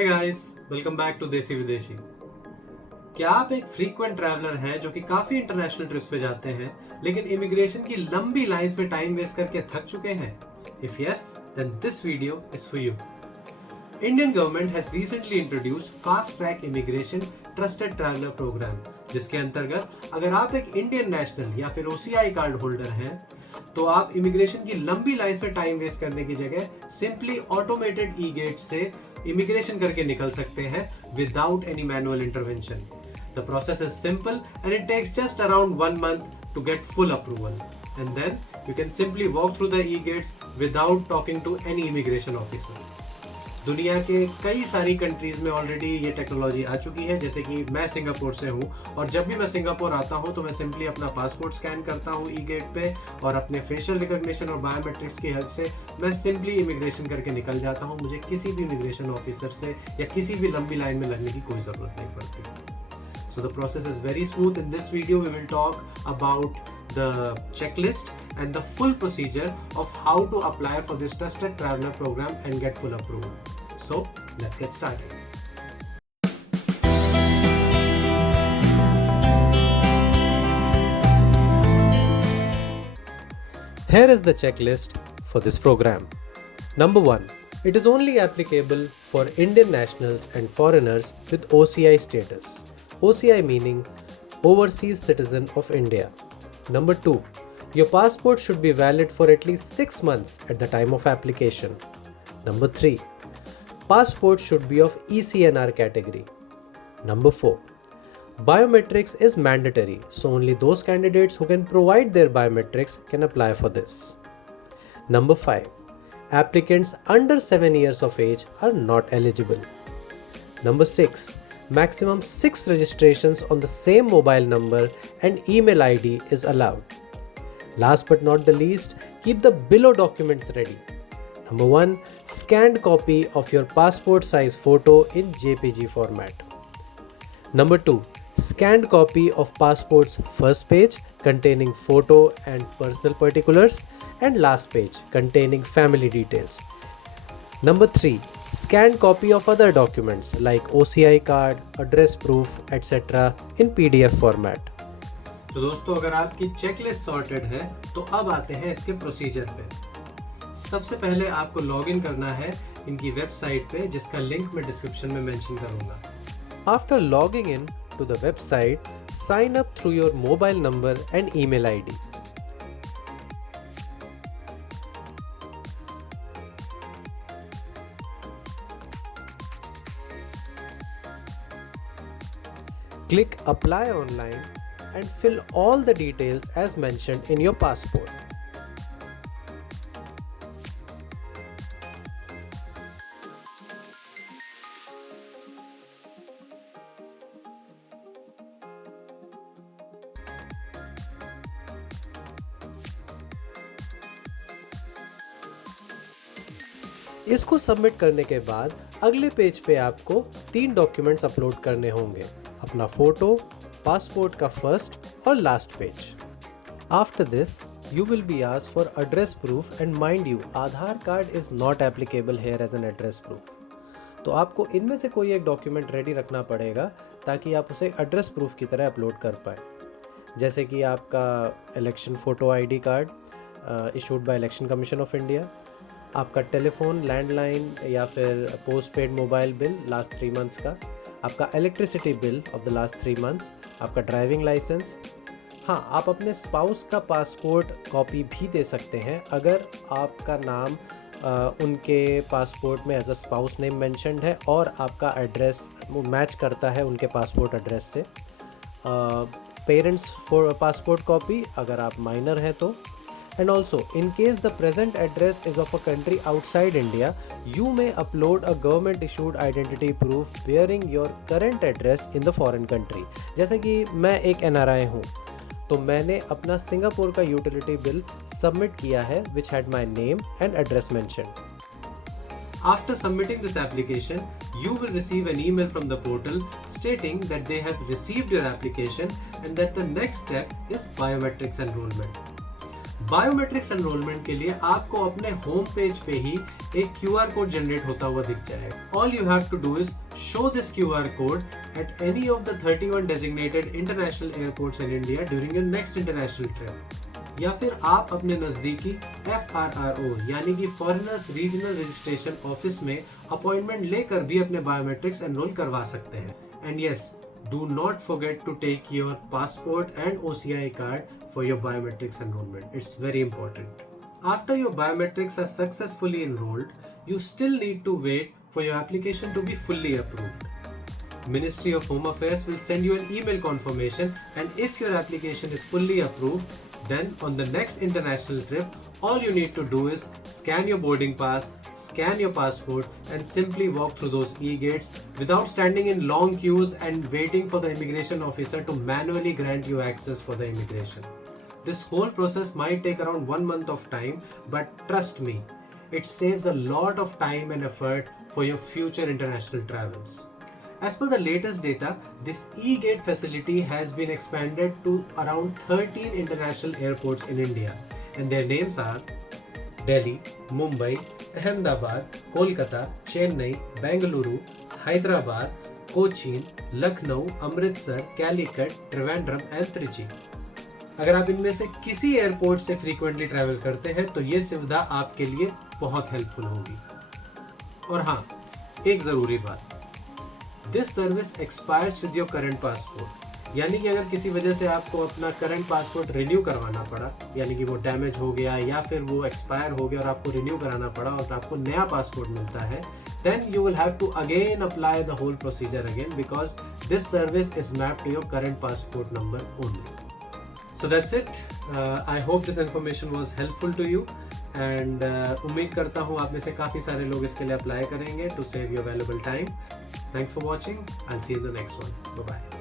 Hey guys, welcome back to Desi Videshi. क्या आप एक फ्रीक्वेंट ट्रैवलर हैं जो कि काफी इंटरनेशनल ट्रिप्स पे जाते हैं लेकिन इमिग्रेशन की लंबी लाइंस पे टाइम वेस्ट करके थक चुके हैं? If yes, then this video is for you. Indian government has recently introduced Fast Track Immigration Trusted Traveler Program, जिसके अंतर्गत अगर आप एक इंडियन नेशनल या फिर OCI कार्ड होल्डर हैं तो आप इमिग्रेशन की लंबी लाइन पे टाइम वेस्ट करने की जगह सिंपली ऑटोमेटेड ई गेट से इमिग्रेशन करके निकल सकते हैं without any manual intervention. The process is simple and it takes just around 1 month to get full approval, and then you can simply walk through the e-gates without talking to any immigration officer. दुनिया के कई सारी countries में already ये technology आ चुकी है, जैसे कि मैं सिंगापुर से हूँ और जब भी मैं सिंगापुर आता हूँ तो मैं सिंपली अपना पासपोर्ट स्कैन करता हूँ ई गेट पे और अपने फेशियल रिकॉग्निशन और बायोमेट्रिक्स की हेल्प से मैं सिंपली इमिग्रेशन करके निकल जाता हूँ। मुझे किसी भी इमिग्रेशन ऑफिसर से या किसी भी लंबी लाइन में लगने की कोई ज़रूरत नहीं पड़ती। So the process is very smooth. In this video we will talk about the checklist and the full procedure of how to apply for this trusted traveler program and get full approval. So let's get started. Here is the checklist for this program. Number 1. It is only applicable for Indian nationals and foreigners with OCI status. OCI meaning Overseas Citizen of India. Number 2. Your passport should be valid for at least 6 months at the time of application. Number 3. Passport should be of ECNR category. Number 4. Biometrics is mandatory, so only those candidates who can provide their biometrics can apply for this. Number 5. Applicants under 7 years of age are not eligible. Number 6. Maximum 6 registrations on the same mobile number and email ID is allowed. Last but not the least, keep the below documents ready. Number 1. Scanned copy of your passport size photo in JPG format. Number 2. Scanned copy of passport's first page containing photo and personal particulars and last page containing family details. Number 3. Scanned copy of other documents like OCI card, address proof, etc. in PDF format. तो दोस्तों, अगर आपकी checklist sorted है तो अब आते हैं इसके प्रोसीजर पे। सबसे पहले आपको लॉगिन करना है इनकी वेबसाइट पे, जिसका लिंक मैं डिस्क्रिप्शन में मेंशन करूंगा। After logging in to the website, sign up through your mobile number and email ID. Click Apply Online and fill all the details as mentioned in your passport. इसको submit करने के बाद अगले page पे आपको 3 documents upload करने होंगे, अपना फोटो, पासपोर्ट का फर्स्ट और last page. After this you will be asked for address proof and mind you, Aadhaar card is not applicable here as an address proof. तो आपको इनमें से कोई एक डॉक्यूमेंट रेडी रखना पड़ेगा ताकि आप उसे एड्रेस प्रूफ की तरह अपलोड कर पाए, जैसे कि आपका election photo ID card issued by election commission of India, आपका टेलीफोन लैंडलाइन या फिर post paid mobile bill last 3 months का, आपका electricity bill of the last 3 months, आपका ड्राइविंग लाइसेंस। हाँ, आप अपने स्पाउस का पासपोर्ट कॉपी भी दे सकते हैं अगर आपका नाम उनके पासपोर्ट में as a spouse name mentioned है और आपका एड्रेस मैच करता है उनके पासपोर्ट एड्रेस से। पेरेंट्स फॉर पासपोर्ट कॉपी अगर आप माइनर हैं तो। And also, in case the present address is of a country outside India, you may upload a government issued identity proof bearing your current address in the foreign country. जैसे कि मैं एक NRI हूँ तो मैंने अपना सिंगापुर का utility bill submit किया है which had my name and address mentioned. After submitting this application, you will receive an email from the portal stating that they have received your application and that the next step is biometrics enrollment. Biometrics enrolment के लिए आपको अपने home page पे ही एक QR code generate होता हुआ दिख जाएगा। All you have to do is show this QR code at any of the 31 designated international airports in India during your next international trip, या फिर आप अपने नज़दीकी FRRO यानी कि फॉरेनर्स रीजनल रजिस्ट्रेशन ऑफिस में अपॉइंटमेंट लेकर भी अपने बायोमेट्रिक्स एनरोल करवा सकते हैं। And yes, do not forget to take your passport and OCI card for your biometrics enrollment. It's very important. After your biometrics are successfully enrolled, you still need to wait for your application to be fully approved. Ministry of Home Affairs will send you an email confirmation, and if your application is fully approved, then on the next international trip, all you need to do is scan your boarding pass, scan your passport, and simply walk through those e-gates without standing in long queues and waiting for the immigration officer to manually grant you access for the immigration. This whole process might take around 1 month of time, but trust me, it saves a lot of time and effort for your future international travels. As per the latest data, this e-gate facility has been expanded to around 13 international airports in India, and their names are Delhi, Mumbai, Ahmedabad, Kolkata, Chennai, Bengaluru, Hyderabad, Cochin, Lucknow, Amritsar, Calicut, Trivandrum and Trichy. अगर आप इनमें से किसी airport से frequently travel करते हैं तो ये सुविधा आपके लिए बहुत हेल्पफुल होगी। और हाँ, एक ज़रूरी बात, this service expires with your current passport, यानी कि अगर किसी वजह से आपको अपना करंट पासपोर्ट रिन्यू करवाना पड़ा, यानी कि वो डैमेज हो गया या फिर वो एक्सपायर हो गया और आपको रिन्यू कराना पड़ा और आपको नया पासपोर्ट मिलता है, then you will have to again apply the whole procedure again because this service is mapped to your current passport number only. So that's it. I hope this information was helpful to you and उम्मीद करता हूँ आप में से काफ़ी सारे लोग इसके लिए अप्लाई करेंगे to save your valuable time. Thanks for watching. I'll see you in the next one. Bye bye.